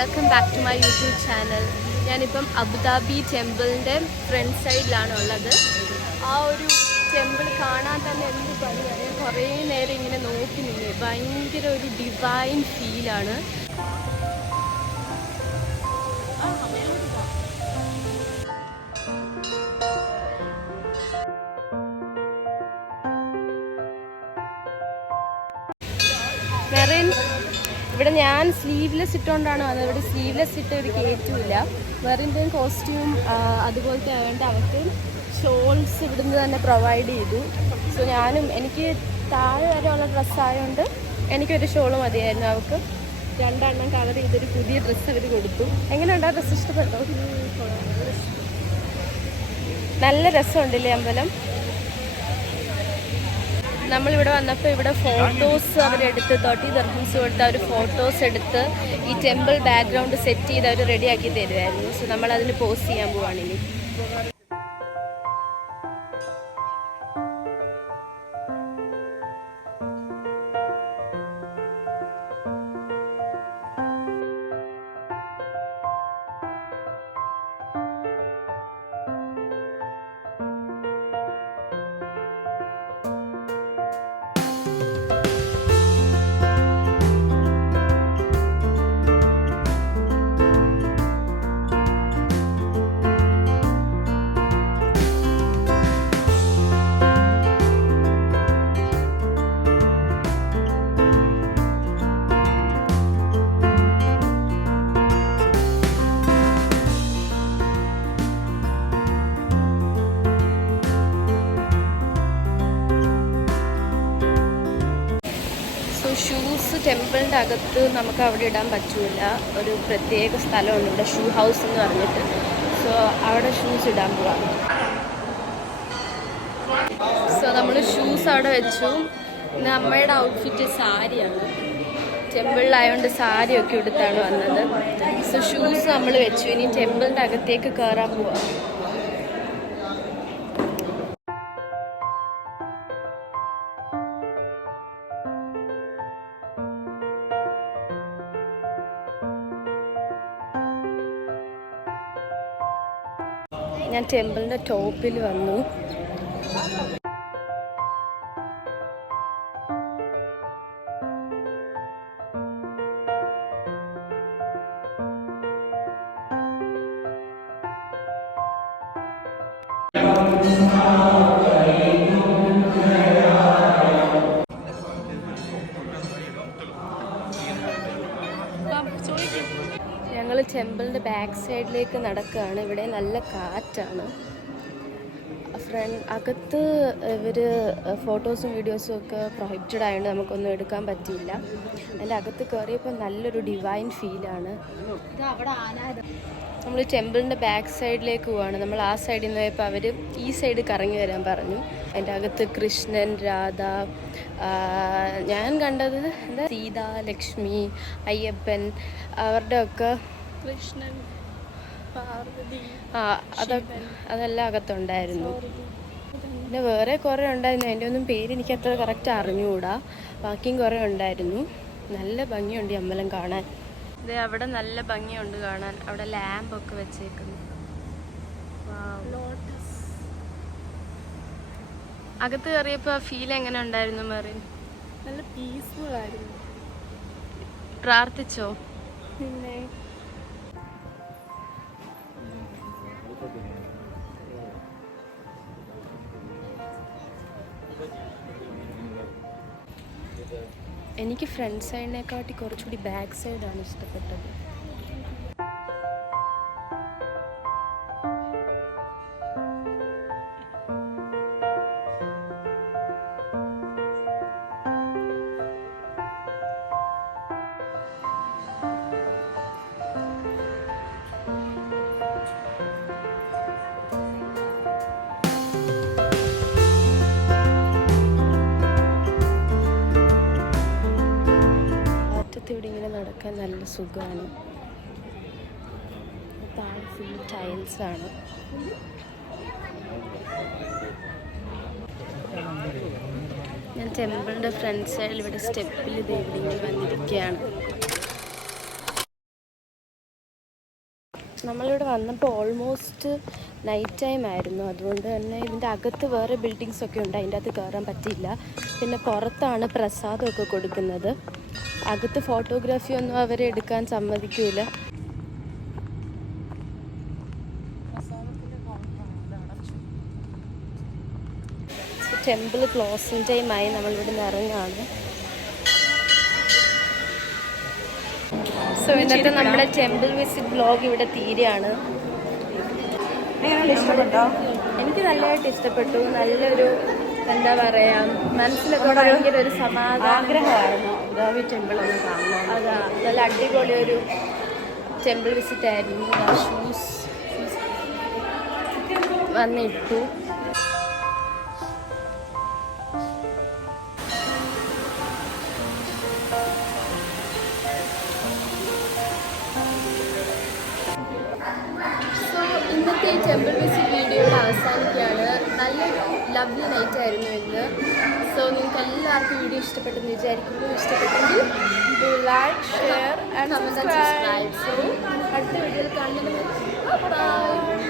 Welcome back to my YouTube channel. ഞാനിപ്പം Abu Dhabi ടെമ്പിളിൻ്റെ front സൈഡിലാണുള്ളത്. ആ ഒരു ടെമ്പിൾ കാണാൻ തന്നെ എന്ത് ഭംഗിയാണ്. ഞാൻ കുറേ നേരം ഇങ്ങനെ നോക്കി നിന്നേ. ഭയങ്കര ഒരു ഡിവൈൻ ഫീലാണ്. മെറിൻ, ഇവിടെ ഞാൻ സ്ലീവ്ലെസ് ഇട്ടുകൊണ്ടാണ് വന്നത്. ഇവിടെ സ്ലീവ്ലെസ് ഇട്ട് ഒരു കയറ്റുമില്ല. മെറിൻ്റെ കോസ്റ്റ്യൂം അതുപോലത്തെ ആയതുകൊണ്ട് അവർക്ക് ഷോൾസ് ഇവിടുന്ന് തന്നെ പ്രൊവൈഡ് ചെയ്തു. സോ എനിക്ക് താഴെ വരെയുള്ള ഡ്രസ്സായതുകൊണ്ട് എനിക്കൊരു ഷോള് മതിയായിരുന്നു. അവർക്ക് 2 എണ്ണം കവർ ചെയ്തൊരു പുതിയ ഡ്രസ്സ് അവർ കൊടുത്തു. എങ്ങനെയുണ്ട് ആ ഡ്രസ്സ്? ഇഷ്ടപ്പെട്ടോ? നല്ല രസമുണ്ടല്ലേ അമ്പലം. നമ്മളിവിടെ വന്നപ്പോൾ ഇവിടെ ഫോട്ടോസ് അവരെടുത്ത് 30 ദിർഹംസ് കൊടുത്ത് അവർ ഫോട്ടോസ് എടുത്ത് ഈ ടെമ്പിൾ ബാക്ക്ഗ്രൗണ്ട് സെറ്റ് ചെയ്ത് അവർ റെഡിയാക്കി തരുമായിരുന്നു. സോ നമ്മളതിന് പോസ്റ്റ് ചെയ്യാൻ പോവാണിനി. ഷൂസ് ടെമ്പിളിൻ്റെ അകത്ത് നമുക്ക് അവിടെ ഇടാൻ പറ്റില്ല. ഒരു പ്രത്യേക സ്ഥലമുണ്ട് ഇവിടെ, ഷൂ ഹൗസ് എന്ന് പറഞ്ഞിട്ട്. സോ അവിടെ ഷൂസ് ഇടാൻ പോവാം. സോ നമ്മൾ ഷൂസ് അവിടെ വെച്ചു. പിന്നെ അമ്മയുടെ ഔട്ട്ഫിറ്റ് സാരിയാണ്. ടെമ്പിളിലായതുകൊണ്ട് സാരിയൊക്കെ എടുത്താണ് വന്നത്. സോ ഷൂസ് നമ്മൾ വെച്ചു. ഇനി ടെമ്പിളിൻ്റെ അകത്തേക്ക് കയറാൻ പോവാം. ഞാൻ ടെമ്പിളിൻ്റെ ടോപ്പിൽ വന്നു. ഞങ്ങൾ ടെമ്പിളിൻ്റെ ബാക്ക് സൈഡിലേക്ക് നടക്കുകയാണ്. ഇവിടെ നല്ല കാറ്റാണ്. അകത്ത് ഇവർ ഫോട്ടോസും വീഡിയോസും ഒക്കെ പ്രൊഹിബിറ്റഡ് ആയതുകൊണ്ട് നമുക്കൊന്നും എടുക്കാൻ പറ്റിയില്ല. അതിൻ്റെ അകത്ത് കയറിയപ്പോൾ നല്ലൊരു ഡിവൈൻ ഫീലാണ്. നമ്മൾ ടെമ്പിളിൻ്റെ ബാക്ക് സൈഡിലേക്ക് പോവാണ്. നമ്മൾ ആ സൈഡിൽ നിന്ന് പോയപ്പോൾ അവർ ഈ സൈഡ് കറങ്ങി വരാൻ പറഞ്ഞു. അതിൻ്റെ അകത്ത് കൃഷ്ണൻ, രാധ, ഞാൻ കണ്ടത് എന്താ സീത, ലക്ഷ്മി, അയ്യപ്പൻ, അവരുടെ ഒക്കെ കൃഷ്ണൻ, അതെല്ലാം അകത്തുണ്ടായിരുന്നു. പിന്നെ വേറെ കുറേ ഉണ്ടായിരുന്നു. അതിൻ്റെ ഒന്നും പേര് എനിക്ക് അത്ര കറക്റ്റ് അറിഞ്ഞുകൂടാ. ബാക്കിയും കുറേ ഉണ്ടായിരുന്നു. നല്ല ഭംഗിയുണ്ട് ഈ അമ്പലം കാണാൻ. ഇത് അവിടെ നല്ല ഭംഗിയുണ്ട് കാണാൻ. അവിടെ ലാമ്പൊക്കെ വെച്ചേക്കുന്നു. അകത്ത് കയറിയപ്പോൾ ഫീൽ എങ്ങനെ ഉണ്ടായിരുന്നു മെറിൻ? നല്ല പീസ്ഫുൾ ആയിരുന്നു. പ്രാർത്ഥിച്ചോ? പിന്നെ എനിക്ക് ഫ്രണ്ട് സൈഡിനെക്കാട്ടി കുറച്ചുകൂടി ബാക്ക് സൈഡാണ് ഇഷ്ടപ്പെട്ടത്. ഇവിടെ ഇങ്ങനെ നടക്കാൻ നല്ല സുഖമാണ്. താഴെ ഫുൾ ടൈൽസാണ്. ഞാൻ ടെമ്പിളിൻ്റെ ഫ്രണ്ട് സൈഡിൽ ഇവിടെ സ്റ്റെപ്പിൽ ദേവിഡിങ്ങനെ വന്നിരിക്കുകയാണ്. നമ്മളിവിടെ വന്നപ്പോൾ ഓൾമോസ്റ്റ് നൈറ്റ് ടൈം ആയിരുന്നു. അതുകൊണ്ട് തന്നെ ഇതിൻ്റെ അകത്ത് വേറെ ബിൽഡിങ്സ് ഒക്കെ ഉണ്ട്, അതിൻ്റെ അകത്ത് കയറാൻ പറ്റിയില്ല. പിന്നെ പുറത്താണ് പ്രസാദമൊക്കെ കൊടുക്കുന്നത്. അകത്ത് ഫോട്ടോഗ്രാഫി ഒന്നും അവരെ എടുക്കാൻ സമ്മതിക്കൂല. ടെമ്പിൾ ക്ലോസിങ് ടൈമായി, നമ്മളിവിടെ നിന്ന് ഇറങ്ങാണ്. സോ ഇന്നത്തെ നമ്മുടെ ടെമ്പിൾ വിസിറ്റ് ബ്ലോഗ് ഇവിടെ തീരെയാണ്. എനിക്ക് നല്ലതായിട്ട് ഇഷ്ടപ്പെട്ടു. നല്ലൊരു എന്താ പറയാ, മനസ്സിലൊക്കെ ഭയങ്കര ഒരു ആഗ്രഹമായിരുന്നു ഗോവി ടെമ്പിൾ ഒന്ന് കാണണം. അതാ, നല്ല അടിപൊളി ഒരു ടെമ്പിൾ വിസിറ്റ് ആയിരുന്നു. ഷൂസ് വന്നിട്ടു. ഇന്നത്തെ ഈ ടെമ്പിൾ വിസിറ്റ് വീഡിയോ അവസാനിക്കുകയാണ്. നല്ലൊരു ലവ്ലി നൈറ്റ് ആയിരുന്നു ഇന്ന്. സോ നിങ്ങൾക്ക് എല്ലാവർക്കും വീഡിയോ ഇഷ്ടപ്പെട്ടെന്ന് വിചാരിക്കുന്നു. ഇഷ്ടപ്പെട്ടെങ്കിൽ like, share and subscribe. So അടുത്ത വീഡിയോയിൽ കാണുന്നത്. ബൈ.